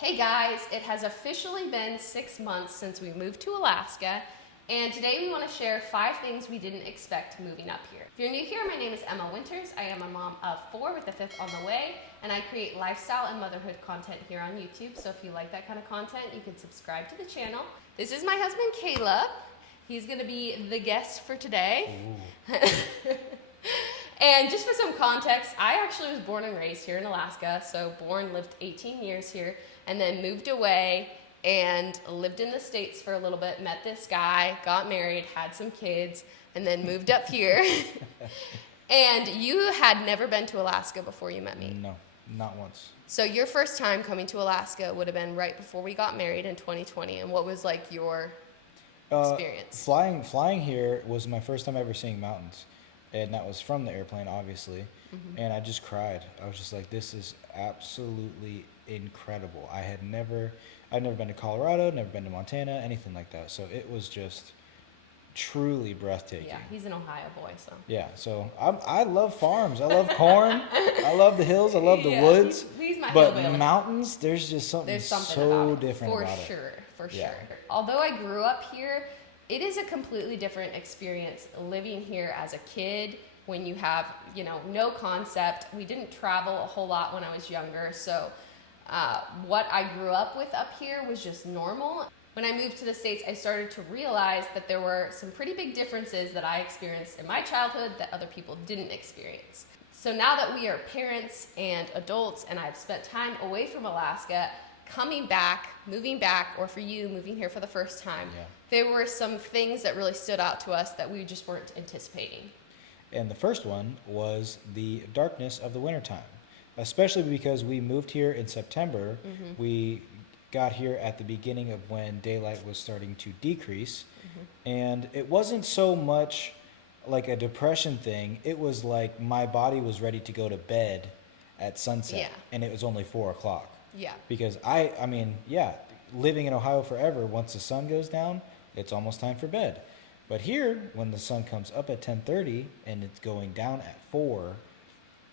Hey guys, it has officially been 6 months since we moved to Alaska, and today we want to share 5 things we didn't expect moving up here. If you're new here, my name is Emma Winters. I am a mom of 4 with the 5th on the way, and I create lifestyle and motherhood content here on YouTube, so if you like that kind of content, you can subscribe to the channel. This is my husband, Caleb. He's going to be the guest for today. And just for some context, I actually was born and raised here in Alaska, so lived 18 years here, and then moved away and lived in the States for a little bit, met this guy, got married, had some kids, and then moved up here. And you had never been to Alaska before you met me? No, not once. So your first time coming to Alaska would have been right before we got married in 2020, and what was like your experience? Flying here was my first time ever seeing mountains. And that was from the airplane, obviously. Mm-hmm. And I just cried. I was just like, this is absolutely incredible. I'd never been to Colorado, never been to Montana, anything like that. So it was just truly breathtaking. Yeah, he's an Ohio boy, so. Yeah, so I love farms. I love corn. I love the hills. I love the woods. He's my but hillbilly. Mountains, there's something so different about it. For sure. Although I grew up here, it is a completely different experience living here as a kid when you have, no concept. We didn't travel a whole lot when I was younger, so what I grew up with up here was just normal. When I moved to the States, I started to realize that there were some pretty big differences that I experienced in my childhood that other people didn't experience. So now that we are parents and adults and I've spent time away from Alaska, coming back, moving back, or for you, moving here for the first time, there were some things that really stood out to us that we just weren't anticipating. And the first one was the darkness of the wintertime, especially because we moved here in September. Mm-hmm. We got here at the beginning of when daylight was starting to decrease. Mm-hmm. And it wasn't so much like a depression thing. It was like my body was ready to go to bed at sunset, and it was only 4 o'clock. Yeah. Because living in Ohio forever, once the sun goes down, it's almost time for bed. But here, when the sun comes up at 10:30 and it's going down at 4,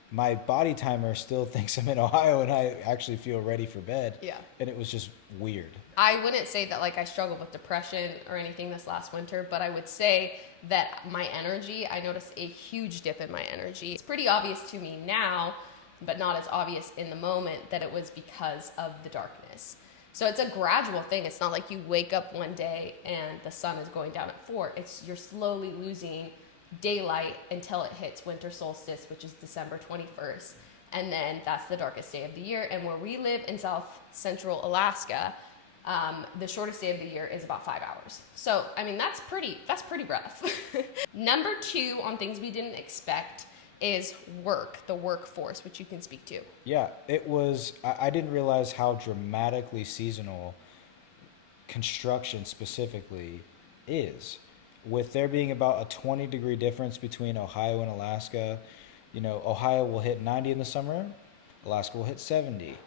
my body timer still thinks I'm in Ohio and I actually feel ready for bed. Yeah. And it was just weird. I wouldn't say that I struggled with depression or anything this last winter, but I would say that my energy, I noticed a huge dip in my energy. It's pretty obvious to me now, but not as obvious in the moment, that it was because of the darkness. So it's a gradual thing. It's not like you wake up one day and the sun is going down at 4. You're slowly losing daylight until it hits winter solstice, which is December 21st. And then that's the darkest day of the year. And where we live in South Central Alaska, the shortest day of the year is about 5 hours. So, that's pretty rough. Number 2 on things we didn't expect is the workforce, which you can speak to. Yeah, it was, I didn't realize how dramatically seasonal construction specifically is. With there being about a 20-degree difference between Ohio and Alaska, Ohio will hit 90 in the summer, Alaska will hit 70.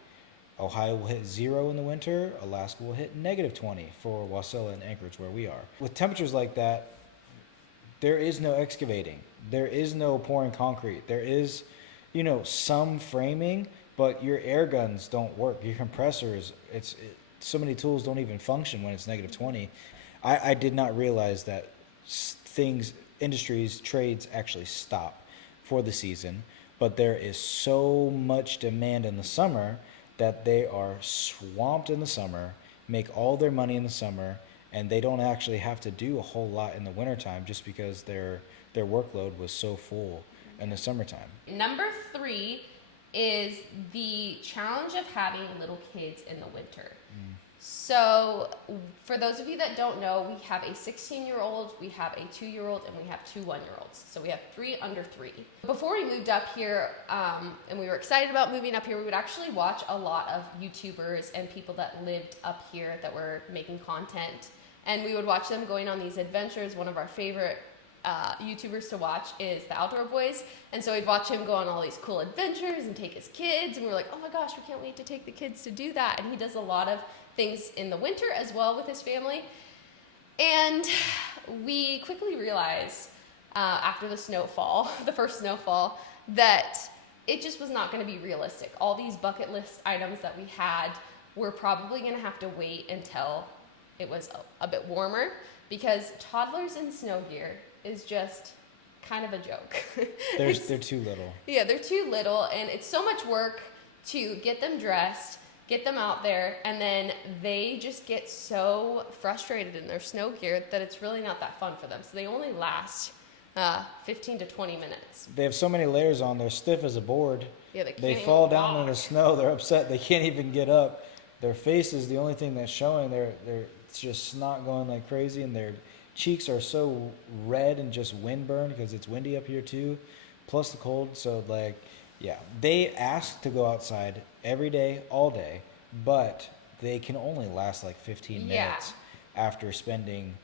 Ohio will hit 0 in the winter, Alaska will hit -20 for Wasilla and Anchorage where we are. With temperatures like that, there is no excavating. There is no pouring concrete. There is, some framing, but your air guns don't work. Your compressors, so many tools don't even function when it's -20. I did not realize that industries, trades actually stop for the season, but there is so much demand in the summer that they are swamped in the summer, make all their money in the summer, and they don't actually have to do a whole lot in the wintertime just because their workload was so full in the summertime. Number 3 is the challenge of having little kids in the winter. So for those of you that don't know, we have a 16-year-old, we have a 2-year-old, and we have 2 1-year-olds. So we have 3 under 3. Before we moved up here, and we were excited about moving up here, we would actually watch a lot of YouTubers and people that lived up here that were making content. And we would watch them going on these adventures. One of our favorite YouTubers to watch is the Outdoor Boys. And so we'd watch him go on all these cool adventures and take his kids. And we were like, oh my gosh, we can't wait to take the kids to do that. And he does a lot of things in the winter as well with his family. And we quickly realized after the first snowfall, that it just was not going to be realistic. All these bucket list items that we had we're probably going to have to wait until it was a bit warmer, because toddlers in snow gear is just kind of a joke. They're too little. Yeah, they're too little, and it's so much work to get them dressed, get them out there, and then they just get so frustrated in their snow gear that it's really not that fun for them. So they only last 15 to 20 minutes. They have so many layers on, they're stiff as a board. Yeah, they can't They even fall down walk. in the snow, they're upset, they can't even get up. Their face is the only thing that's showing. It's just snot going like crazy, and their cheeks are so red and just windburned because it's windy up here too, plus the cold. So like, yeah, they ask to go outside every day, all day, but they can only last like 15 Yeah. minutes after spending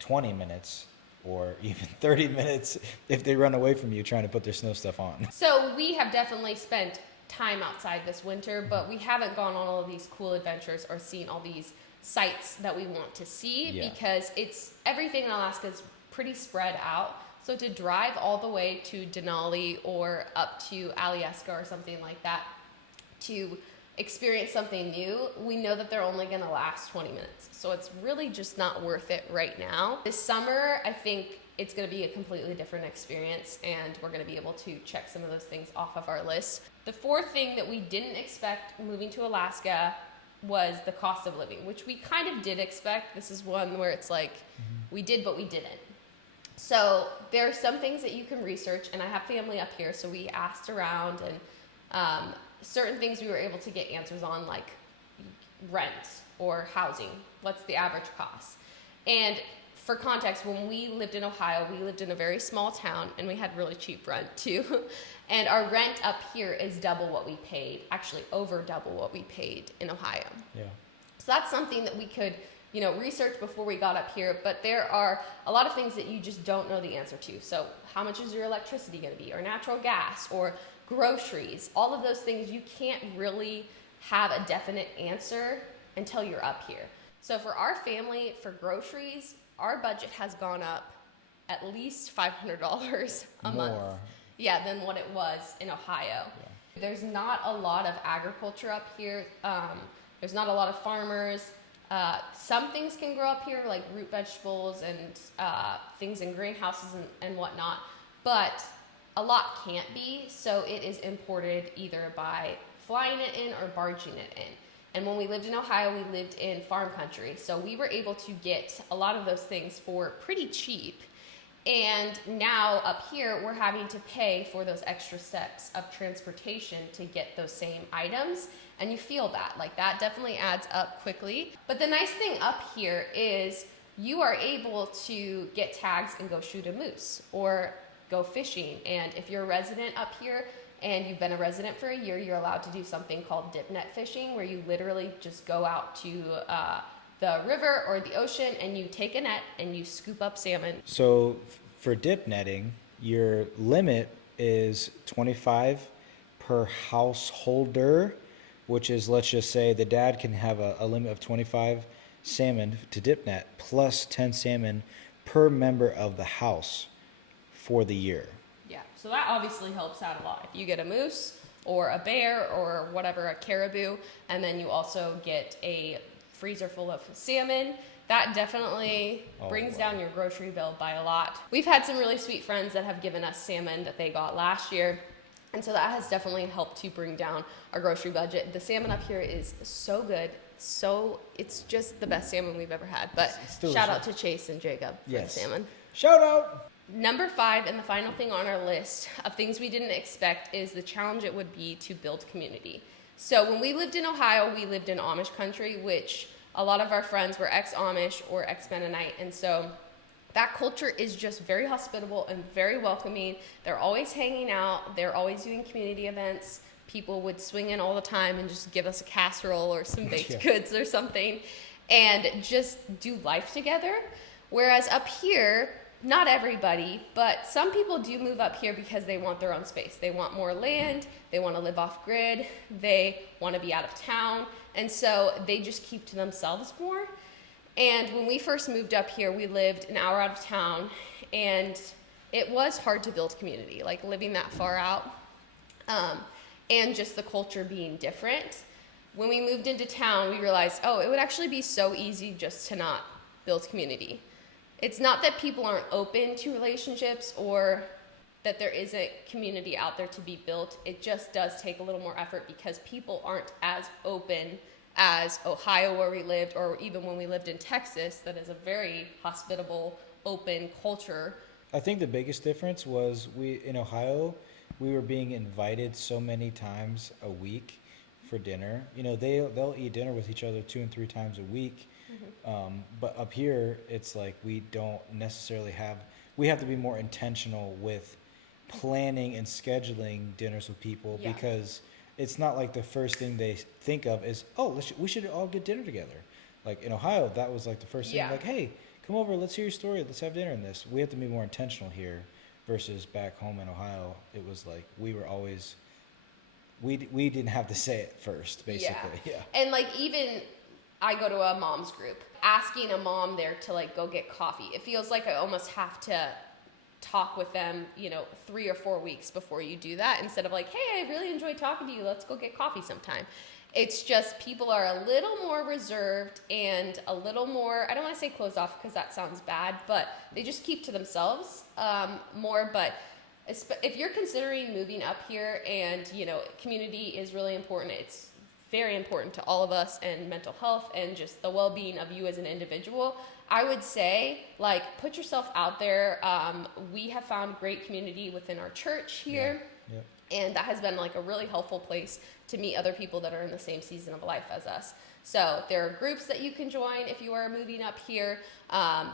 20 minutes or even 30 minutes if they run away from you trying to put their snow stuff on. So we have definitely spent time outside this winter, but we haven't gone on all of these cool adventures or seen all these sites that we want to see, Yeah. because everything in Alaska is pretty spread out. So to drive all the way to Denali or up to Alaskan or something like that to experience something new, we know that they're only going to last 20 minutes. So it's really just not worth it right now. This summer, I think it's going to be a completely different experience, and we're going to be able to check some of those things off of our list. The fourth thing that we didn't expect moving to Alaska was the cost of living, which we kind of did expect. This is one where it's like, we did, but we didn't. So there are some things that you can research, and I have family up here, so we asked around, and certain things we were able to get answers on, like rent or housing. What's the average cost? And for context, when we lived in Ohio, we lived in a very small town, and we had really cheap rent too. And our rent up here is double what we paid, actually over double what we paid in Ohio. Yeah. So that's something that we could, research before we got up here, but there are a lot of things that you just don't know the answer to. So how much is your electricity going to be, or natural gas, or groceries? All of those things you can't really have a definite answer until you're up here. So for our family, for groceries, our budget has gone up at least $500 a month. More. Yeah, than what it was in Ohio. Yeah. There's not a lot of agriculture up here. There's not a lot of farmers. Some things can grow up here, like root vegetables and things in greenhouses and whatnot, but a lot can't be, so it is imported either by flying it in or barging it in. And when we lived in Ohio, we lived in farm country, so we were able to get a lot of those things for pretty cheap. And now up here, we're having to pay for those extra steps of transportation to get those same items. And you feel that, like that definitely adds up quickly. But the nice thing up here is you are able to get tags and go shoot a moose or go fishing. And if you're a resident up here and you've been a resident for a year, you're allowed to do something called dip net fishing, where you literally just go out to the river or the ocean and you take a net and you scoop up salmon. So for dip netting, your limit is 25 per householder, which is, let's just say the dad can have a limit of 25 salmon to dip net plus 10 salmon per member of the house for the year. Yeah, so that obviously helps out a lot. If you get a moose or a bear or whatever, a caribou, and then you also get a freezer full of salmon, that definitely brings down your grocery bill by a lot. We've had some really sweet friends that have given us salmon that they got last year, and so that has definitely helped to bring down our grocery budget. The salmon up here is so good. So it's just the best salmon we've ever had. But shout out to Chase and Jacob for the salmon. Shout out! Number 5, and the final thing on our list of things we didn't expect, is the challenge it would be to build community. So when we lived in Ohio, we lived in Amish country, which a lot of our friends were ex-Amish or ex-Mennonite. And so that culture is just very hospitable and very welcoming. They're always hanging out. They're always doing community events. People would swing in all the time and just give us a casserole or some baked goods or something and just do life together. Whereas up here, not everybody, but some people do move up here because they want their own space. They want more land. They want to live off grid. They want to be out of town. And so they just keep to themselves more. And when we first moved up here, we lived an hour out of town, and it was hard to build community, like living that far out, and just the culture being different. when we moved into town, we realized, oh, it would actually be so easy just to not build community. It's not that people aren't open to relationships or that there isn't community out there to be built. It just does take a little more effort because people aren't as open as Ohio, where we lived, or even when we lived in Texas, that is a very hospitable, open culture. I think the biggest difference was in Ohio, we were being invited so many times a week for dinner. They'll eat dinner with each other 2 and 3 times a week. But up here, it's like we don't necessarily we have to be more intentional with planning and scheduling dinners with people because it's not like the first thing they think of is, oh, we should all get dinner together. Like in Ohio, that was like the first thing, like, hey, come over, let's hear your story, let's have dinner in this. We have to be more intentional here versus back home in Ohio. It was like we were always, we didn't have to say it first, basically. Yeah. And like even I go to a mom's group, asking a mom there to like go get coffee. It feels like I almost have to talk with them, 3 or 4 weeks before you do that, instead of like, hey, I really enjoyed talking to you, let's go get coffee sometime. It's just people are a little more reserved and a little more, I don't want to say closed off because that sounds bad, but they just keep to themselves more. But if you're considering moving up here and, community is really important, it's very important to all of us, and mental health and just the well-being of you as an individual, I would say, like, put yourself out there. We have found great community within our church here. And that has been like a really helpful place to meet other people that are in the same season of life as us. So there are groups that you can join if you are moving up here.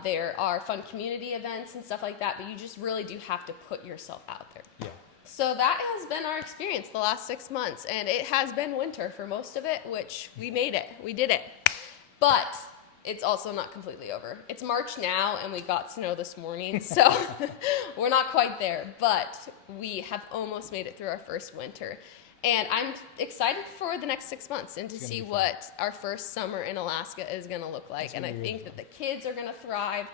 There are fun community events and stuff like that, but you just really do have to put yourself out there. Yeah. So that has been our experience the last 6 months, and it has been winter for most of it, which we made it. We did it. But it's also not completely over. It's March now, and we got snow this morning, so we're not quite there, but we have almost made it through our first winter. And I'm excited for the next 6 months and to see what our first summer in Alaska is going to look like. And I think that the kids are going to thrive.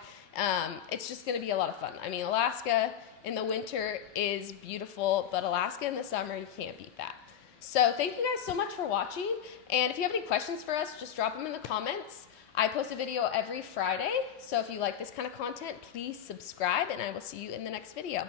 It's just going to be a lot of fun. I mean, Alaska in the winter is beautiful, but Alaska in the summer, you can't beat that. So thank you guys so much for watching. And if you have any questions for us, just drop them in the comments. I post a video every Friday, so if you like this kind of content, please subscribe, and I will see you in the next video.